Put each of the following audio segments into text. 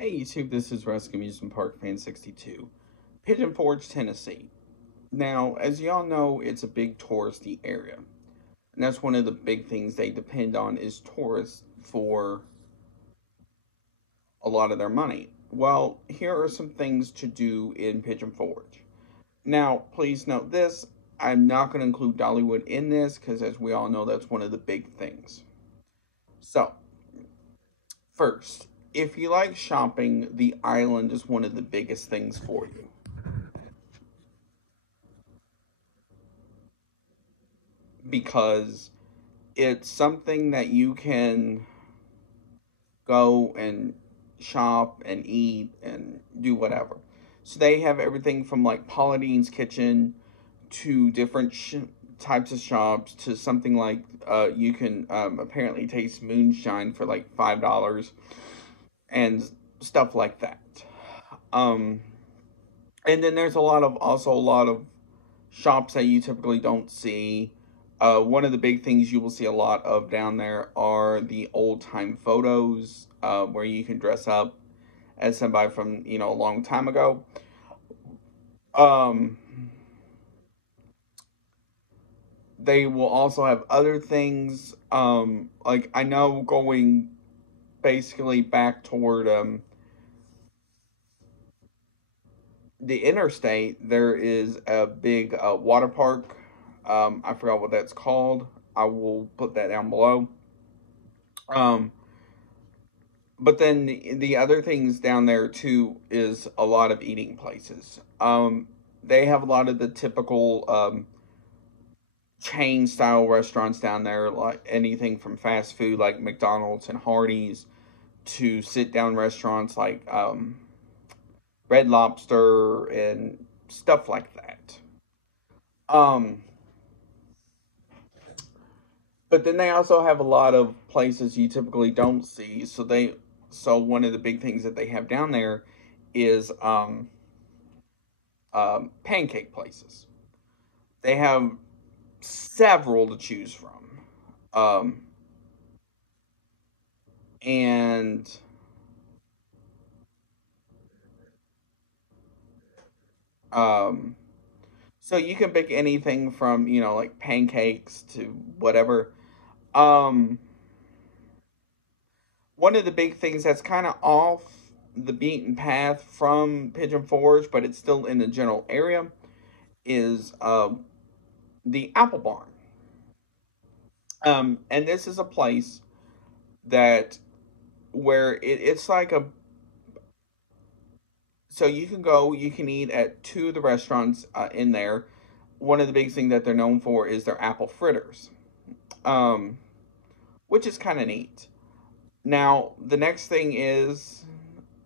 Hey YouTube, this is Rescue Amusement Park Fan 62, Pigeon Forge, Tennessee. Now, as y'all know, it's a big touristy area. And that's one of the big things they depend on is tourists for a lot of their money. Well, here are some things to do in Pigeon Forge. Now, please note this, I'm not going to include Dollywood in this because as we all know, that's one of the big things. So, first, if you like shopping, the island is one of the biggest things for you. Because it's something that you can go and shop and eat and do whatever. So they have everything from like Paula Deen's Kitchen to different types of shops to something like you can apparently taste moonshine for like $5 and stuff like that. And then there's also a lot of shops that you typically don't see. One of the big things you will see a lot of down there are the old time photos, where you can dress up as somebody from, a long time ago. They will also have other things, like I know going basically back toward, the interstate, there is a big water park. I forgot what that's called. I will put that down below. But then the other things down there too is a lot of eating places. They have a lot of the typical chain style restaurants down there, like anything from fast food like McDonald's and Hardee's to sit down restaurants like Red Lobster and stuff like that. But then they also have a lot of places you typically don't see. So one of the big things that they have down there is pancake places. They have several to choose from. And so you can pick anything from, like pancakes to whatever. One of the big things that's kind of off the beaten path from Pigeon Forge, but it's still in the general area, is the Apple Barn. And this is a place that where it's like a, so you can go, you can eat at two of the restaurants in there. One of the big things that they're known for is their apple fritters, which is kind of neat. Now, the next thing is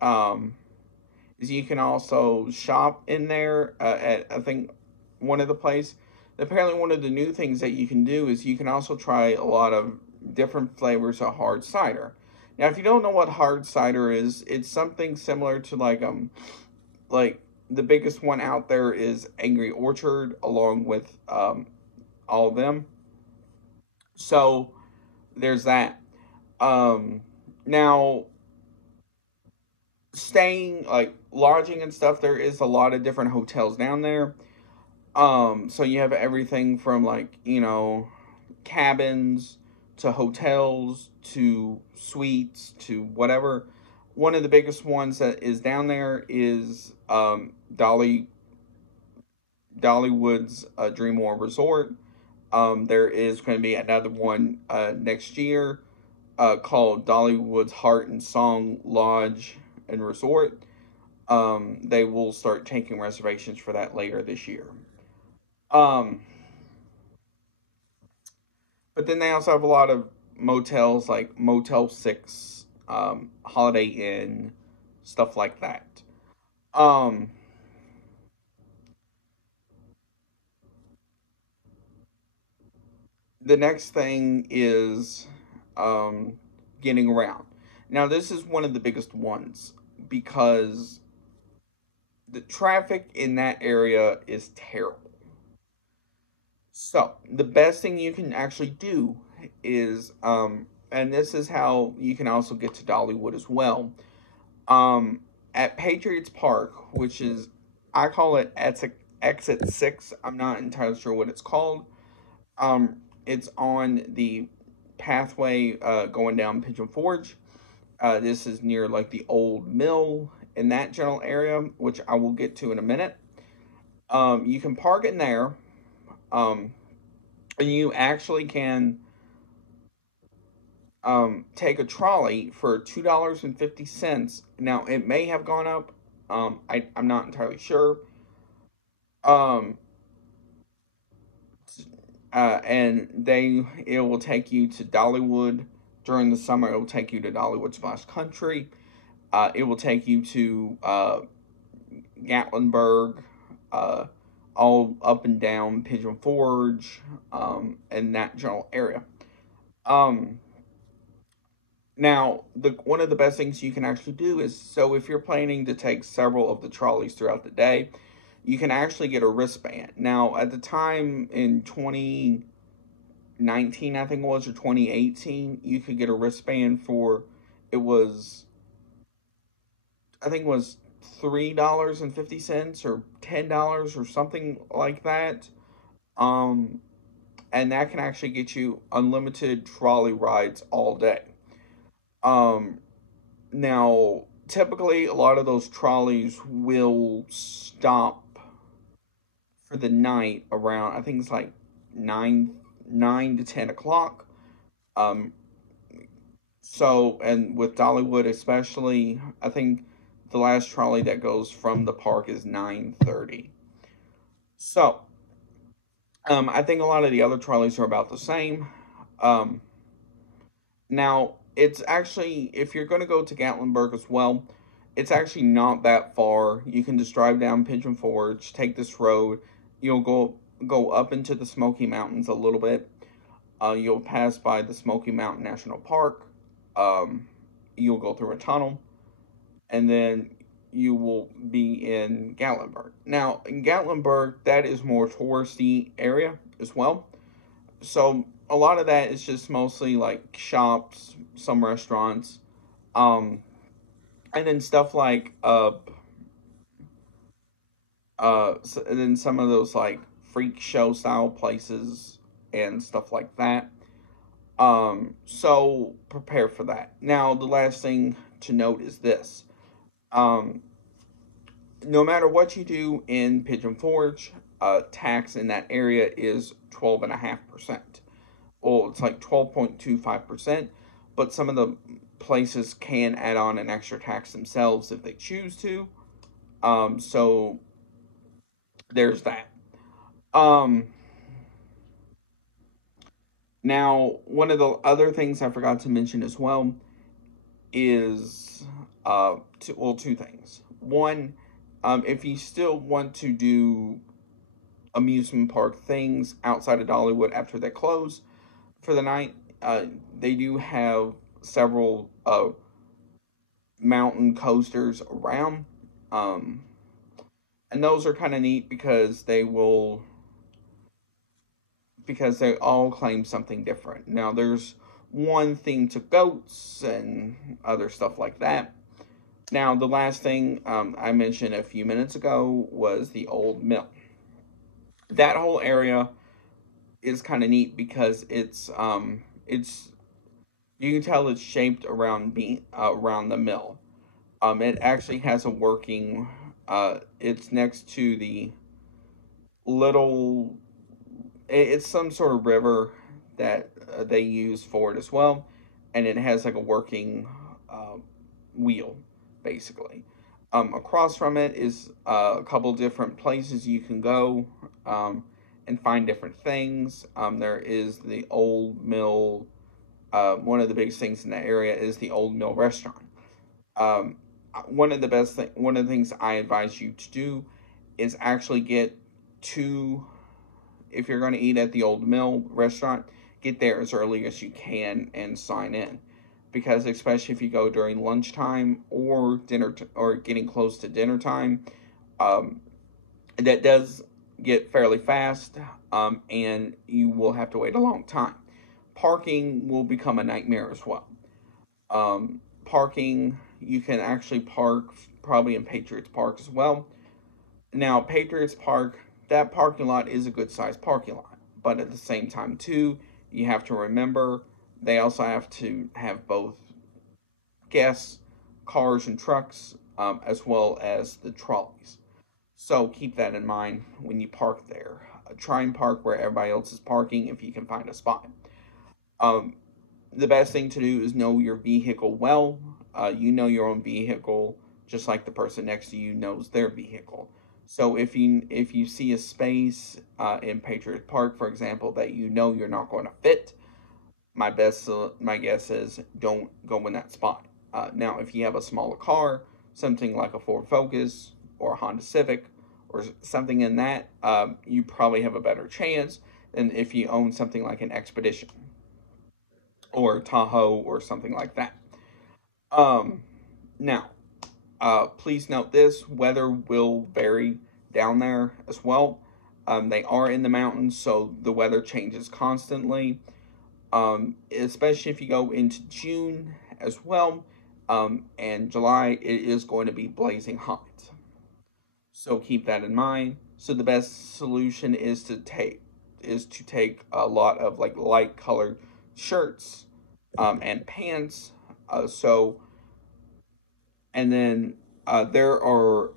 you can also shop in there at, I think, one of the place. Apparently, one of the new things that you can do is you can also try a lot of different flavors of hard cider. Now, if you don't know what hard cider is, it's something similar to like the biggest one out there is Angry Orchard, along with all of them. So there's that. Now, staying, like lodging and stuff, there is a lot of different hotels down there. So you have everything from like, cabins to hotels to suites to whatever. One of the biggest ones that is down there is Dollywood's Dreamworld Resort. There is going to be another one next year called Dollywood's Heart and Song Lodge and Resort. They will start taking reservations for that later this year. But then they also have a lot of motels like Motel 6, Holiday Inn, stuff like that. The next thing is getting around. Now, this is one of the biggest ones because the traffic in that area is terrible. So, the best thing you can actually do is, and this is how you can also get to Dollywood as well. Um, at Patriots Park, which is, I call it exit 6. I'm not entirely sure what it's called. It's on the pathway going down Pigeon Forge. This is near like the old mill in that general area, which I will get to in a minute. You can park in there, and you actually can take a trolley for $2.50. Now it may have gone up. I'm not entirely sure. Um, and it will take you to Dollywood during the summer. It will take you to Dollywood Splash Country. It will take you to Gatlinburg, all up and down Pigeon Forge, and that general area. Um, Now, one of the best things you can actually do is, so if you're planning to take several of the trolleys throughout the day, you can actually get a wristband. Now, at the time in 2019, I think it was, or 2018, you could get a wristband for, it was, I think it was $3.50 or $10 or something like that. Um, and that can actually get you unlimited trolley rides all day. Um, Now, typically, a lot of those trolleys will stop for the night around, I think it's like 9 to 10 o'clock. Um, and with Dollywood especially, I think the last trolley that goes from the park is 9:30. So, I think a lot of the other trolleys are about the same. Um, Now, it's actually, if you're going to go to Gatlinburg as well, it's actually not that far. You can just drive down Pigeon Forge, take this road. You'll go up into the Smoky Mountains a little bit. You'll pass by the Smoky Mountain National Park. You'll go through a tunnel, and then you will be in Gatlinburg. Now, in Gatlinburg, that is more touristy area as well. So a lot of that is just mostly like shops, some restaurants, um, and then stuff like and then some of those like freak show style places and stuff like that. So prepare for that. Now, the last thing to note is this. Um, no matter what you do in Pigeon Forge, tax in that area is 12.5%. Well, it's like 12.25%, but some of the places can add on an extra tax themselves if they choose to. So there's that. Um, Now, one of the other things I forgot to mention as well is two things. One, if you still want to do amusement park things outside of Dollywood after they close for the night, they do have several mountain coasters around. And those are kind of neat because they all claim something different. Now, there's one theme to goats and other stuff like that. Now, the last thing I mentioned a few minutes ago was the old mill. That whole area is kind of neat because it's you can tell it's shaped around around the mill. It actually has a working. It's next to the little. It's some sort of river that they use for it as well, and it has like a working wheel, basically. Across from it is a couple different places you can go and find different things. There is the old mill. One of the biggest things in that area is the old mill restaurant. Um, one of the things I advise you to do is actually get to, if you're going to eat at the old mill restaurant, get there as early as you can and sign in, because especially if you go during lunchtime or or getting close to dinner time, that does get fairly fast, and you will have to wait a long time. Parking will become a nightmare as well. Parking, you can actually park probably in Patriots Park as well. Now, Patriots Park, that parking lot is a good sized parking lot, but at the same time, too, you have to remember they also have to have both guests, cars, and trucks, as well as the trolleys. So keep that in mind when you park there. Try and park where everybody else is parking if you can find a spot. Um, the best thing to do is know your vehicle well. You know your own vehicle just like the person next to you knows their vehicle. So if you see a space in Patriot Park, for example, that you know you're not going to fit, my guess is don't go in that spot. Now, if you have a smaller car, something like a Ford Focus or a Honda Civic or something in that, you probably have a better chance than if you own something like an Expedition or Tahoe or something like that. Um, Now, please note this, weather will vary down there as well. They are in the mountains, so the weather changes constantly, especially if you go into June as well, and July, it is going to be blazing hot. So keep that in mind. So the best solution is to take a lot of like light colored shirts and pants. So and then there are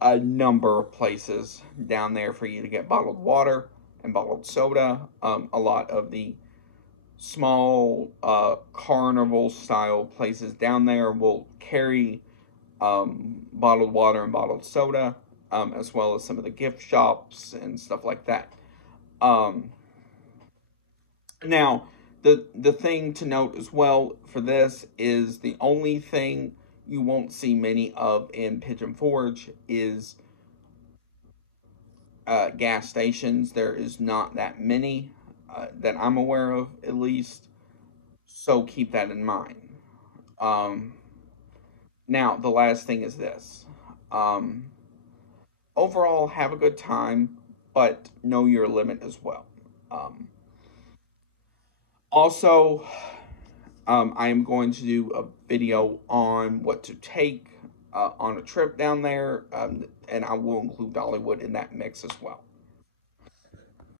a number of places down there for you to get bottled water and bottled soda. A lot of the small carnival style places down there will carry bottled water and bottled soda, as well as some of the gift shops and stuff like that. Um, Now, the thing to note as well for this is the only thing you won't see many of in Pigeon Forge is gas stations. There is not that many that I'm aware of, at least. So keep that in mind. Um, Now, the last thing is this. Um, Overall, have a good time, but know your limit as well. Um, Also, I am going to do a video on what to take on a trip down there, and I will include Dollywood in that mix as well.